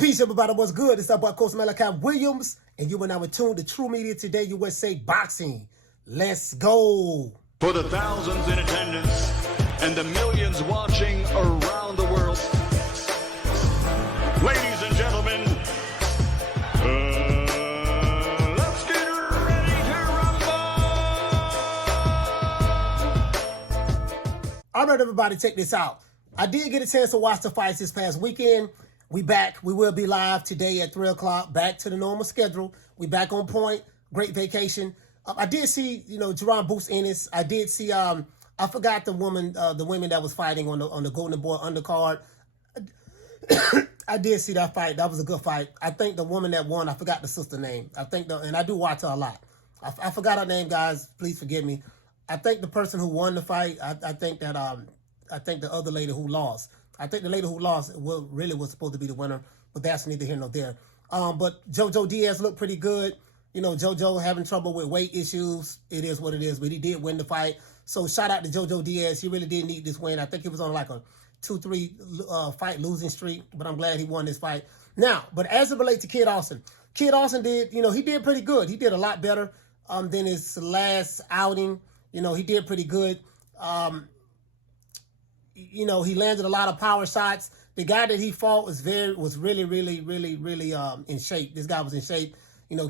Peace, everybody. What's good? It's our boy, Coach Malachi Williams, and you are now tuned to True Media Today USA Boxing. Let's go. For the thousands in attendance and the millions watching around the world, ladies and gentlemen, let's get ready to rumble. All right, everybody, check this out. I did get a chance to watch the fights this past weekend. We back. We will be live today at 3 o'clock. Back to the normal schedule. We back on point. Great vacation. I did see, Jaron Boots Ennis. I did see, I forgot the women that was fighting on the Golden Boy undercard. I did see that fight. That was a good fight. I think the woman that won, I forgot the sister name. And I do watch her a lot. I forgot her name, guys. Please forgive me. I think the person who won the fight, I think the other lady who lost. I think the lady who lost really was supposed to be the winner, but that's neither here nor there. But JoJo Diaz looked pretty good. JoJo having trouble with weight issues. It is what it is, but he did win the fight. So shout out to JoJo Diaz. He really did need this win. I think he was on like a 2-3 fight losing streak, but I'm glad he won this fight. Now, but as it relates to Kid Austin did, he did pretty good. He did a lot better than his last outing. He did pretty good. He landed a lot of power shots. The guy that he fought was really in shape. This guy was in shape.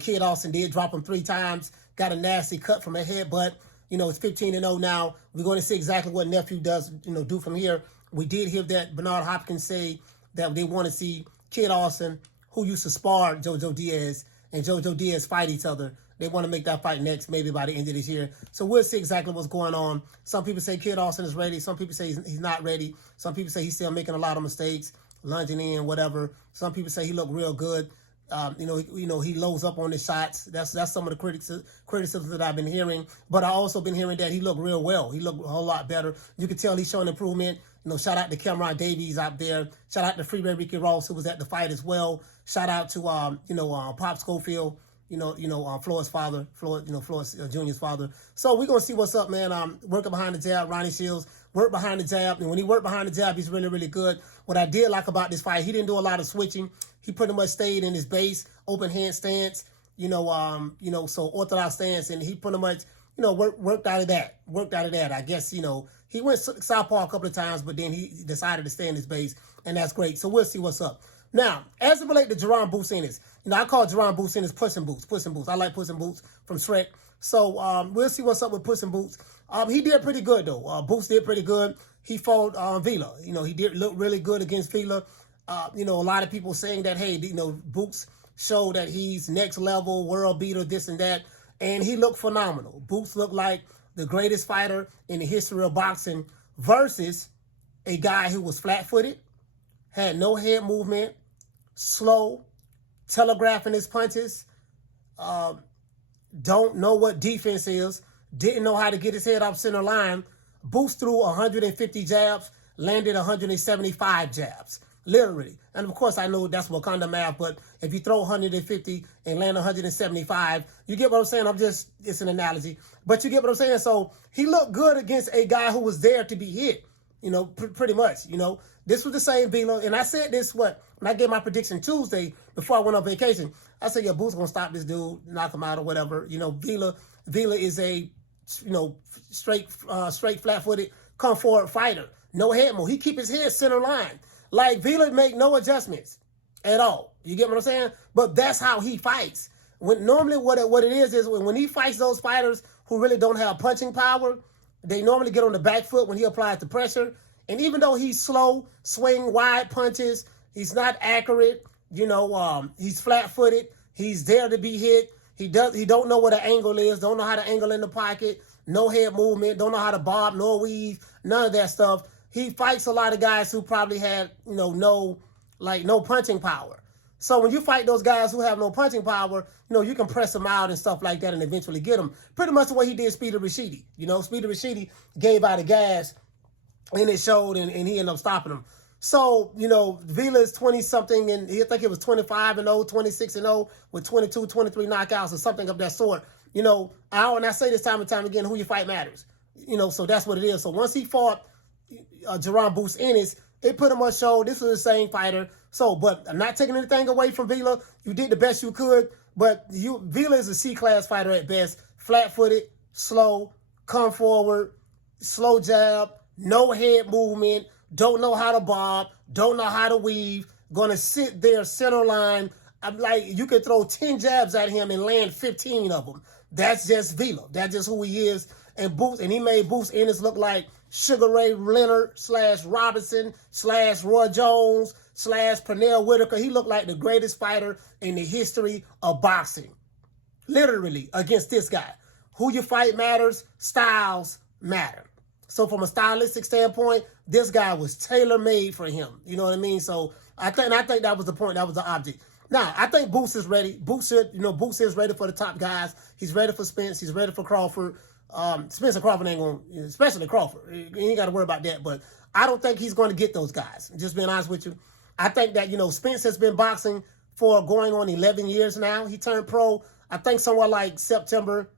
Kid Austin did drop him 3 times, got a nasty cut from a headbutt. It's 15-0 now. We're going to see exactly what nephew does, do from here. We did hear that Bernard Hopkins say that they want to see Kid Austin, who used to spar JoJo Diaz, and JoJo Diaz fight each other. They want to make that fight next, maybe by the end of this year. So we'll see exactly what's going on. Some people say Kid Austin is ready. Some people say he's not ready. Some people say he's still making a lot of mistakes, lunging in, whatever. Some people say he looked real good. He loads up on his shots. That's some of the criticisms that I've been hearing. But I also been hearing that he looked real well. He looked a whole lot better. You can tell he's showing improvement. Shout out to Cameron Davies out there. Shout out to Freeway Ricky Ross, who was at the fight as well. Shout out to Pop Schofield. Floyd's father, Floyd Jr.'s father. So we're going to see what's up, man. Working behind the jab, Ronnie Shields, work behind the jab. And when he worked behind the jab, he's really, really good. What I did like about this fight, he didn't do a lot of switching. He pretty much stayed in his base, open hand stance, so orthodox stance. And he pretty much, worked out of that. I guess, he went southpaw a couple of times, but then he decided to stay in his base. And that's great. So we'll see what's up. Now, as it relates to Jaron Boots Ennis, I call Jaron Boots Ennis Puss in Boots. I like Puss in Boots from Shrek. So we'll see what's up with Puss in Boots. He did pretty good, though. Boots did pretty good. He fought Villa. He did look really good against Villa. A lot of people saying that, hey, Boots showed that he's next level, world beater, this and that. And he looked phenomenal. Boots looked like the greatest fighter in the history of boxing versus a guy who was flat-footed, had no head movement, slow, telegraphing his punches, don't know what defense is, didn't know how to get his head up center line. Boots threw 150 jabs, landed 175 jabs, literally. And of course, I know that's Wakanda math, but if you throw 150 and land 175, you get what I'm saying? It's an analogy, but you get what I'm saying? So he looked good against a guy who was there to be hit. Pretty much, this was the same Villa. And I said this, when I gave my prediction Tuesday before I went on vacation, I said, Boots going to stop this dude, knock him out or whatever. Villa is a, straight flat-footed, come forward fighter. No head move. He keep his head center line. Like Villa make no adjustments at all. You get what I'm saying? But that's how he fights. Normally what it is when he fights those fighters who really don't have punching power, they normally get on the back foot when he applies the pressure. And even though he's slow, swing wide punches, he's not accurate, he's flat-footed, he's there to be hit. He don't know what an angle is, don't know how to angle in the pocket, no head movement, don't know how to bob, nor weave, none of that stuff. He fights a lot of guys who probably had, no punching power. So when you fight those guys who have no punching power, you can press them out and stuff like that and eventually get them. Pretty much the way he did Speedy Rashidi. Speedy Rashidi gave out the gas and it showed and he ended up stopping him. So, Villa is 20-something and I think it was 25-0, 26-0 with 22, 23 knockouts or something of that sort. And I say this time and time again, who you fight matters. So that's what it is. So once he fought Jaron Boots Ennis, it pretty much showed this was the same fighter So, but I'm not taking anything away from Villa. You did the best you could, but Villa is a C-class fighter at best. Flat-footed, slow, come forward, slow jab, no head movement, don't know how to bob, don't know how to weave, going to sit there center line. I'm like, you could throw 10 jabs at him and land 15 of them. That's just Villa. That's just who he is. And he made Boots Ennis look like Sugar Ray Leonard / Robinson / Roy Jones / Pernell Whitaker. He looked like the greatest fighter in the history of boxing. Literally, against this guy. Who you fight matters. Styles matter. So from a stylistic standpoint, this guy was tailor-made for him. You know what I mean? So I think that was the point. That was the object. Now, I think Boots is ready. Boots is ready for the top guys. He's ready for Spence. He's ready for Crawford. Spence and Crawford ain't going to, especially Crawford. You ain't got to worry about that. But I don't think he's going to get those guys. Just being honest with you. I think that, Spence has been boxing for going on 11 years now. He turned pro, I think, somewhere like September.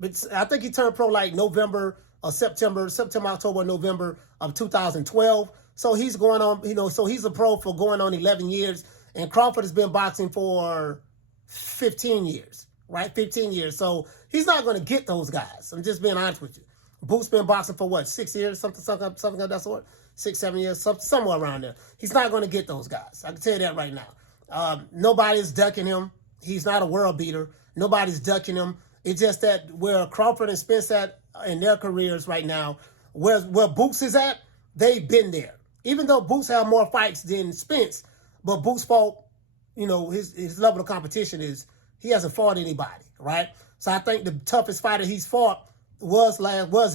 But I think he turned pro like November or September, October, November of 2012. So he's going on, so he's a pro for going on 11 years. And Crawford has been boxing for 15 years, right? 15 years. So he's not going to get those guys. I'm just being honest with you. Boots been boxing for what, 6 years? Something of that sort? 6, 7 years, somewhere around there. He's not going to get those guys. I can tell you that right now. Nobody's ducking him. He's not a world beater. Nobody's ducking him. It's just that where Crawford and Spence at in their careers right now, where Boots is at, they've been there. Even though Boots have more fights than Spence, but Boots fought, his level of competition is he hasn't fought anybody, right? So I think the toughest fighter he's fought was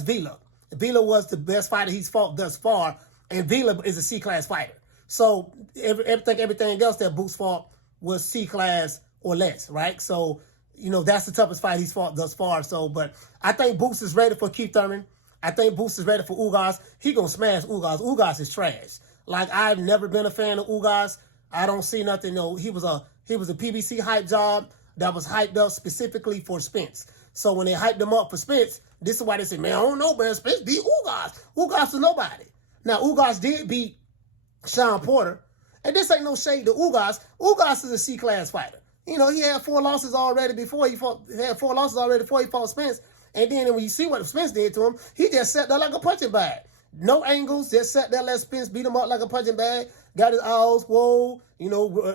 Villa. Villa was the best fighter he's fought thus far, and Villa is a C-class fighter. So everything else that Boots fought was C-class or less, right? So, that's the toughest fight he's fought thus far. So, but I think Boots is ready for Keith Thurman. I think Boots is ready for Ugas. He gonna smash Ugas. Ugas is trash. Like, I've never been a fan of Ugas. I don't see nothing. No, he was a PBC hype job that was hyped up specifically for Spence. So when they hyped him up for Spence, this is why they said, man, I don't know, man. Spence beat Ugas. Ugas is nobody. Now, Ugas did beat Sean Porter. And this ain't no shade to Ugas. Ugas is a C-class fighter. He had 4 losses already before he fought. He had 4 losses already before he fought Spence. And then when you see what Spence did to him, he just sat there like a punching bag. No angles, just sat there, let Spence beat him up like a punching bag. Got his eyes, whoa,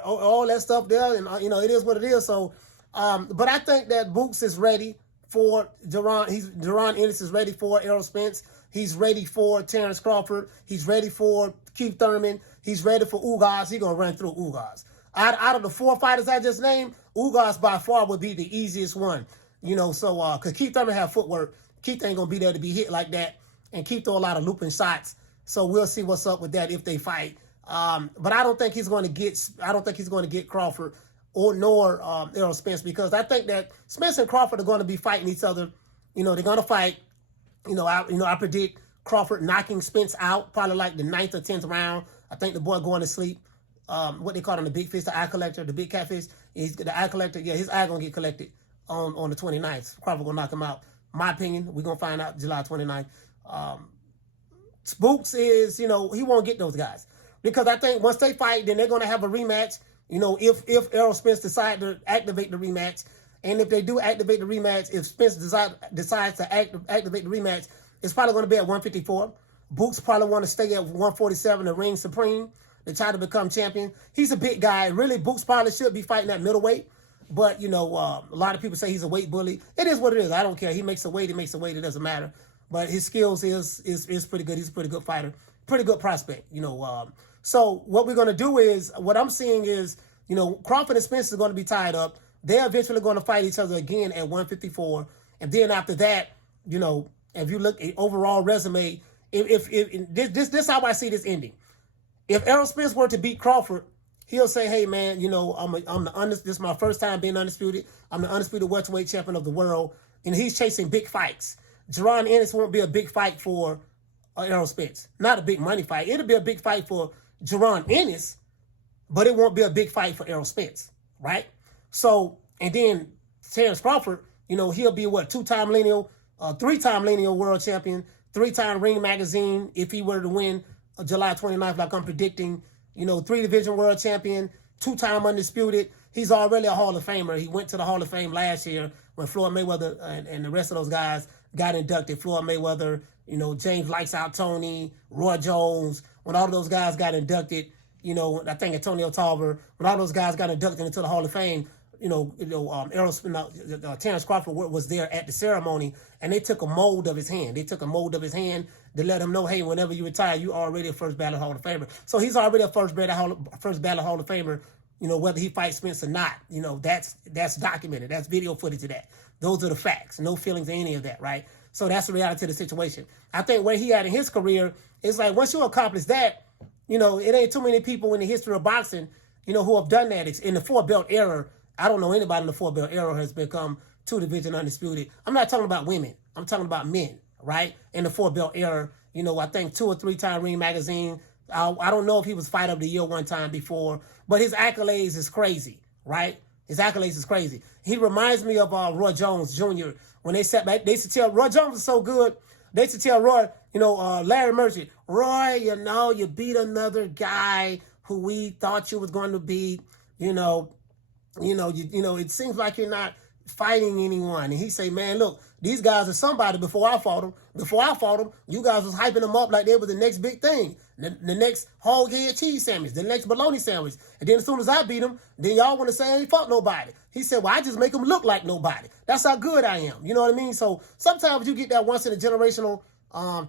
all that stuff there. And, it is what it is. So, but I think that Boots is ready for Jaron Ennis is ready for Errol Spence. He's ready for Terrence Crawford. He's ready for Keith Thurman. He's ready for Ugas. He's going to run through Ugas. Out of the 4 fighters I just named, Ugas by far would be the easiest one. Because Keith Thurman have footwork. Keith ain't going to be there to be hit like that. And Keith throw a lot of looping shots. So we'll see what's up with that if they fight. But I don't think he's going to get Crawford nor Errol Spence, because I think that Spence and Crawford are going to be fighting each other. They're going to fight. I predict Crawford knocking Spence out probably like the 9th or 10th round. I think the boy going to sleep. What they call him, the big fish, the eye collector, the big catfish. He's the eye collector. Yeah, his eye going to get collected on the 29th. Crawford going to knock him out. My opinion, we're going to find out July 29th. Boots is, he won't get those guys. Because I think once they fight, then they're going to have a rematch. If Errol Spence decides to activate the rematch, and if they do activate the rematch, if Spence decides to activate the rematch, it's probably going to be at 154. Boots probably want to stay at 147 to reign supreme, to try to become champion. He's a big guy. Really, Boots probably should be fighting at middleweight. But, a lot of people say he's a weight bully. It is what it is. I don't care. He makes a weight. It doesn't matter. But his skills is pretty good. He's a pretty good fighter. Pretty good prospect, So what we're going to do is, what I'm seeing is, Crawford and Spence is going to be tied up. They're eventually going to fight each other again at 154. And then after that, if you look at overall resume, if this how I see this ending. If Errol Spence were to beat Crawford, he'll say, hey, man, this is my first time being undisputed. I'm the undisputed welterweight champion of the world. And he's chasing big fights. Jaron Ennis won't be a big fight for Errol Spence. Not a big money fight. It'll be a big fight for Jaron Ennis, but it won't be a big fight for Errol Spence, right? So, and then Terrence Crawford, he'll be what, 2-time lineal, 3-time lineal world champion, 3-time Ring Magazine if he were to win July 29th, like I'm predicting, 3-division world champion, 2-time undisputed. He's already a Hall of Famer. He went to the Hall of Fame last year when Floyd Mayweather and the rest of those guys got inducted. Floyd Mayweather, James Lights Out Tony, Roy Jones, when all of those guys got inducted, I think Antonio Tarver, when all those guys got inducted into the Hall of Fame, Terrence Crawford was there at the ceremony, and they took a mold of his hand. They took a mold of his hand to let him know, hey, whenever you retire, you already a first ballot Hall of Famer. So he's already a first ballot Hall of Famer. Whether he fights Spence or not, that's documented. That's video footage of that. Those are the facts. No feelings of any of that, right? So that's the reality of the situation. I think where he at in his career, it's like once you accomplish that, it ain't too many people in the history of boxing, who have done that. It's in the 4-belt era. I don't know anybody in the 4-belt era has become 2-division undisputed. I'm not talking about women. I'm talking about men, right? In the 4-belt era, I think 2 or 3-time Ring Magazine. I don't know if he was Fight of the Year one time before, but his accolades is crazy, right? His accolades is crazy. He reminds me of Roy Jones Jr. When they sat back, they used to tell Roy Jones was so good. They used to tell Roy, Larry Merchant, Roy, you beat another guy who we thought you was going to beat. It seems like you're not fighting anyone. And he say, man, look, these guys are somebody before I fought them. Before I fought them, you guys was hyping them up like they were the next big thing. The next hog head cheese sandwich, the next bologna sandwich. And then as soon as I beat them, then y'all want to say I ain't fought nobody. He said, well, I just make them look like nobody. That's how good I am. You know what I mean? So sometimes you get that once in a generational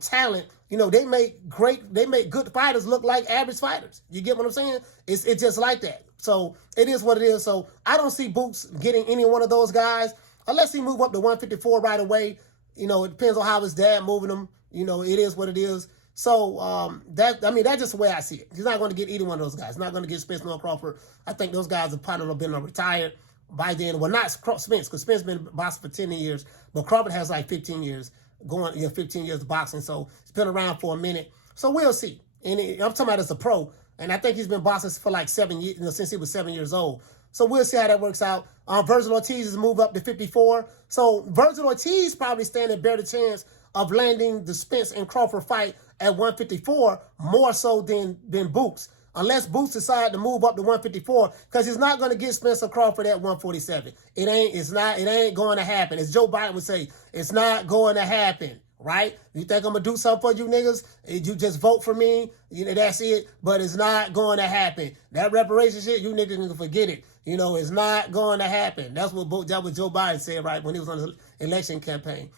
talent. They make good fighters look like average fighters. You get what I'm saying? It's just like that. So it is what it is. So I don't see Boots getting any one of those guys unless he move up to 154 right away. It depends on how his dad moving him. It is what it is. So that's just the way I see it. He's not going to get either one of those guys. He's not going to get Spence nor Crawford. I think those guys have probably been retired by then. Well, not Spence, because Spence been boxing for 10 years, but Crawford has like 15 years. 15 years of boxing, so it's been around for a minute. So we'll see. And I'm talking about as a pro, and I think he's been boxing for like 7 years, since he was 7 years old. So we'll see how that works out. Virgil Ortiz has moved up to 54. So Virgil Ortiz probably stand a better chance of landing the Spence and Crawford fight at 154 more so than Boots. Unless Boots decide to move up to 154, because he's not going to get Spencer Crawford at 147. It ain't going to happen. As Joe Biden would say, it's not going to happen, right? You think I'm going to do something for you niggas? You just vote for me? That's it. But it's not going to happen. That reparation shit, you niggas can forget it. It's not going to happen. That's what Joe Biden said, right, when he was on the election campaign.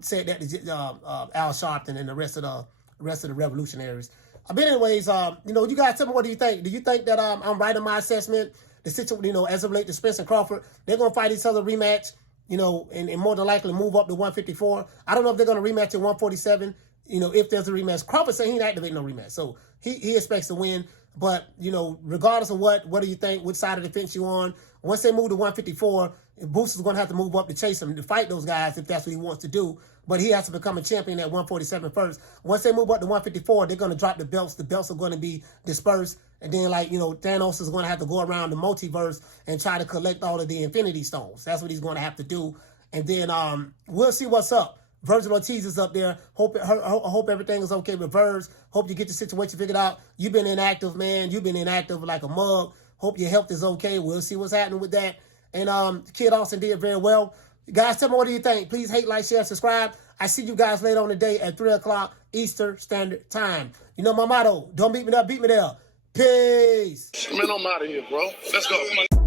Said that to Al Sharpton and the rest of the revolutionaries. But anyways, you guys tell me, what do you think? Do you think that I'm right in my assessment? The situation, as it relates to Spence and Crawford, they're going to fight each other, rematch, and more than likely move up to 154. I don't know if they're going to rematch at 147, if there's a rematch. Crawford said he ain't activating no rematch, so he expects to win. But, regardless of what do you think, which side of the fence you on, once they move to 154, Boots is going to have to move up to chase him to fight those guys if that's what he wants to do. But he has to become a champion at 147 first. Once they move up to 154, they're going to drop the belts. The belts are going to be dispersed. And then, Thanos is going to have to go around the multiverse and try to collect all of the Infinity Stones. That's what he's going to have to do. And then we'll see what's up. Virgil Ortiz is up there. Hope everything is okay with Verge. Hope you get the situation figured out. You've been inactive, man. You've been inactive like a mug. Hope your health is okay. We'll see what's happening with that. And Kid Austin did very well. Guys, tell me, what do you think? Please hate, like, share, subscribe. I see you guys later on the day at 3 o'clock Eastern Standard Time. You know my motto. Don't beat me there, beat me there. Peace. Man, I'm out of here, bro. Let's go.